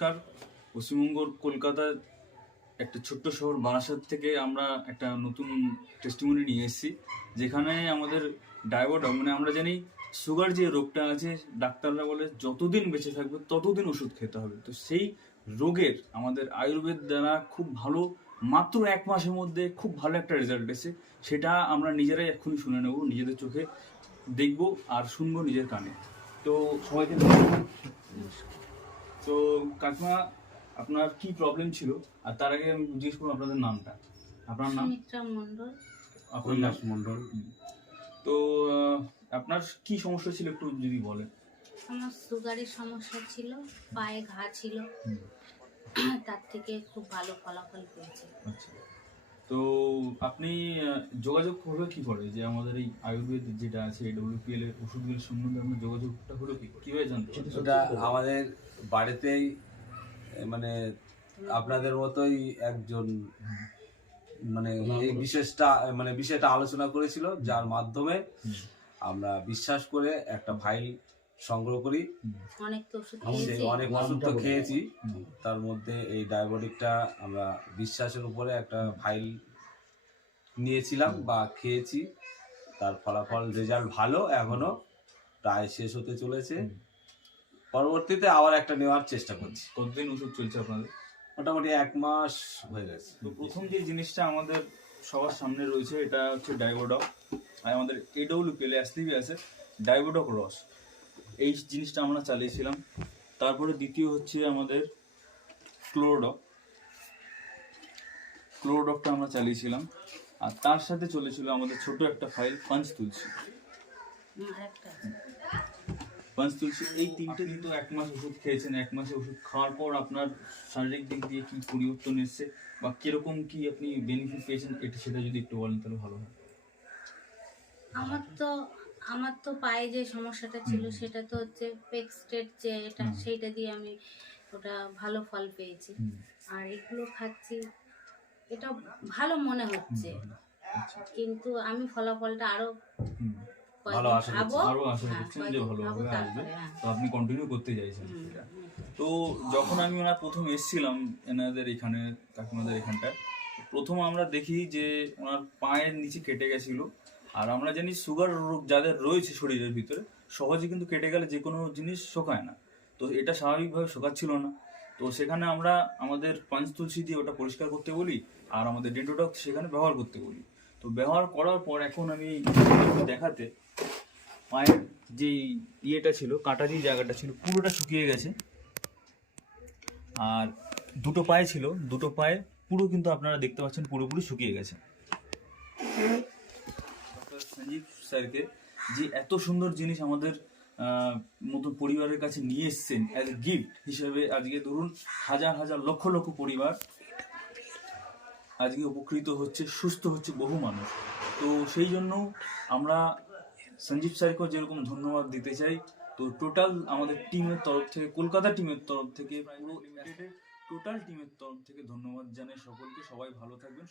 নমস্কার। পশ্চিমবঙ্গর কলকাতার একটা ছোট্ট শহর বারাসাত থেকে আমরা একটা নতুন টেস্টিমনি নিয়ে এসেছি, যেখানে আমাদের ডায়াবেটিস মানে আমরা জানি সুগার যে রোগটা আছে, ডাক্তাররা বলে যতদিন বেঁচে থাকবে ততদিন ওষুধ খেতে হবে। তো সেই রোগের আমাদের আয়ুর্বেদ দ্বারা খুব ভালো, মাত্র 1 মাসের মধ্যে খুব ভালো একটা রেজাল্ট এসেছে। সেটা আমরা নিজেরাই এক্ষুনি শুনে নেব, নিজেদের চোখে দেখবো আর শুনবো নিজের কানে। তো সবাইকে তো কাকিমা, আপনার কি প্রবলেম ছিল? আর তার আগে আমি জিজ্ঞেস করবো আপনাদের নামটা। আপনার নাম? সুমিত্রা মণ্ডল। কৈলাস মণ্ডল। তো আপনার কি সমস্যা ছিল একটু যদি বলেন। আমার সুগারের সমস্যা ছিল, পায়ে ঘা ছিল, তার থেকে খুব ভালো ফলাফল পেয়েছি। আচ্ছা, তো আপনি যোগাযোগ করবে কি করে যে আমাদের এই আয়ুর্বেদ যেটা আছে ডব্লিউপিএল এর ওষুধগুলো সম্বন্ধে আপনার যোগাযোগটা হলো কিভাবে জানতে? সেটা আমাদের বাড়িতেই, মানে আপনাদের মতোই একজন মানে এই বিষয়টা আলোচনা করেছিল, যার মাধ্যমে আমরা বিশ্বাস করে একটা ফাইল সংগ্রহ করি। অনেক ওষুধ তো খেয়েছি, তার মধ্যে এই ডায়াবেটিকটা আমরা বিশ্বাসের উপরে একটা ফাইল নিয়েছিলাম বা খেয়েছি। তার ফলাফল রেজাল্ট ভালো, এখনো প্রায় শেষ হতে চলেছে। পরবর্তীতে আবার একটা নেওয়ার চেষ্টা করছি। কতদিন ওষুধ চলছে আপনাদের? মোটামুটি 1 মাস হয়ে গেছে। তো প্রথম যে জিনিসটা আমাদের সবার সামনে রয়েছে এটা হচ্ছে ডায়াবেডক, আর আমাদের এডব্লিউপিএল অ্যাসলিভি আছে ডায়াবেডক রস, এই জিনিসটা আমরা চালিয়েছিলাম। তারপরে দ্বিতীয় হচ্ছে আমাদের ক্লোরোডকটা আমরা চালিয়েছিলাম, আর তার সাথে চলেছিল আমাদের ছোট একটা ফাইল পঞ্চতুলসী। এই তিনটে কিন্তু 1 মাস ওষুধ খেয়েছেন। 1 মাসে ওষুধ খাওয়ার পর আপনার শারীরিক দিক দিয়ে কি পরিবর্তন এসেছে বা কিরকম কি আপনি বেনিফিট পেয়েছেন, এটা সেটা যদি একটু বলেন তাহলে ভালো হয়। আমার তো পায়ে যে সমস্যাটা ছিল সেটা তো হচ্ছে পেক্সটেট যে এটা, সেইটা দিয়ে আমি ওটা ভালো ফল পেয়েছি। আর এগুলো খাচ্ছি, এটা ভালো মনে হচ্ছে, কিন্তু আমি ফলাফলটা আরো ভালো আশা করছেন যে ভালোভাবে আসবে, তো আপনি কন্টিনিউ করতে চাইছেন সেটা। তো যখন আমি ওনার প্রথম এসেছিলাম এনাদের এখানে, কাকিমাদের এখানটায়, প্রথম আমরা দেখি যে ওনার পায়ের নিচে কেটে গেছিল। আর আমরা জানি সুগার রোগ যাদের রয়েছে শরীরের ভিতরে, সহজে কিন্তু কেটে গেলে যে কোনো জিনিস শোকায় না, তো এটা স্বাভাবিকভাবে শোকাচ্ছিল না। তো সেখানে আমরা আমাদের পঞ্চতুলসী দিয়ে ওটা পরিষ্কার করতে বলি, আর আমাদের ডেন্টোডক সেখানে ব্যবহার করতে বলি। তো ব্যবহার করার পর এখন আমি দেখাতে, পায়ের যে ইয়েটা ছিল, কাটা যে জায়গাটা ছিল, পুরোটা শুকিয়ে গেছে। আর দুটো পায়ে ছিল, দুটো পায়ে পুরো কিন্তু আপনারা দেখতে পাচ্ছেন পুরোপুরি শুকিয়ে গেছে। সঞ্জীব স্যারকে যে এত সুন্দর জিনিস আমাদের মতো পরিবারের কাছে নিয়ে এসছেন অ্যাজ এ গিফট হিসেবে, আজকে ধরুন হাজার হাজার লক্ষ লক্ষ পরিবার আজকে উপকৃত হচ্ছে, সুস্থ হচ্ছে বহু মানুষ। তো সেই জন্য আমরা সঞ্জীব স্যারকেও যেরকম ধন্যবাদ দিতে চাই, তো টোটাল আমাদের টিমের তরফ থেকে, কলকাতা টিমের তরফ থেকে, পুরো টোটাল টিমের তরফ থেকে ধন্যবাদ জানাই সকলকে। সবাই ভালো থাকবেন।